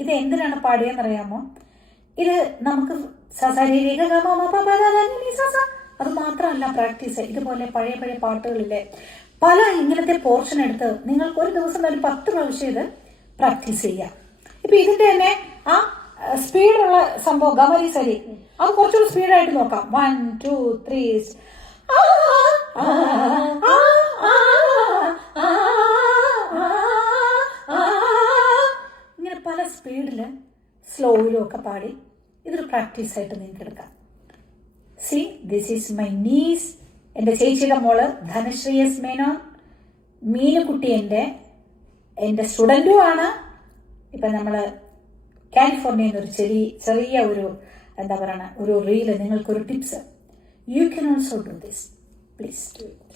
ഇത് എന്തിനാണ് പാടിയെന്നറിയാമോ? ഇത് നമുക്ക് ശാരീരിക അത് മാത്രമല്ല പ്രാക്ടീസ്. ഇതുപോലെ പഴയ പഴയ പാട്ടുകളിലെ പല ഇങ്ങനത്തെ പോർഷൻ എടുത്ത് നിങ്ങൾക്ക് ഒരു ദിവസം തന്നെ 10 പ്രാവശ്യം ഇത് പ്രാക്ടീസ് ചെയ്യാം. ഇപ്പൊ ഇതിന്റെ തന്നെ ആ സ്പീഡുള്ള സംഭവം ഗമരി സരി അത് കുറച്ചുകൂടി സ്പീഡായിട്ട് നോക്കാം. 1 2 3 ഇങ്ങനെ പല സ്പീഡില് സ്ലോയിലും ഒക്കെ പാടി ഇതൊരു പ്രാക്ടീസ് ആയിട്ട് നിങ്ങൾക്ക് എടുക്കാം. See this is my niece. എൻ്റെ ചേച്ചിയുടെ മോള് ധനശ്രീ എസ് മേനോൻ. മീനുകുട്ടി എൻ്റെ സ്റ്റുഡൻറ്റും ആണ്. ഇപ്പം നമ്മൾ കാലിഫോർണിയയിൽ നിന്ന് ഒരു ചെറിയ ഒരു എന്താ പറയുക ഒരു റീല് നിങ്ങൾക്കൊരു tips. You can also do this. Please do it.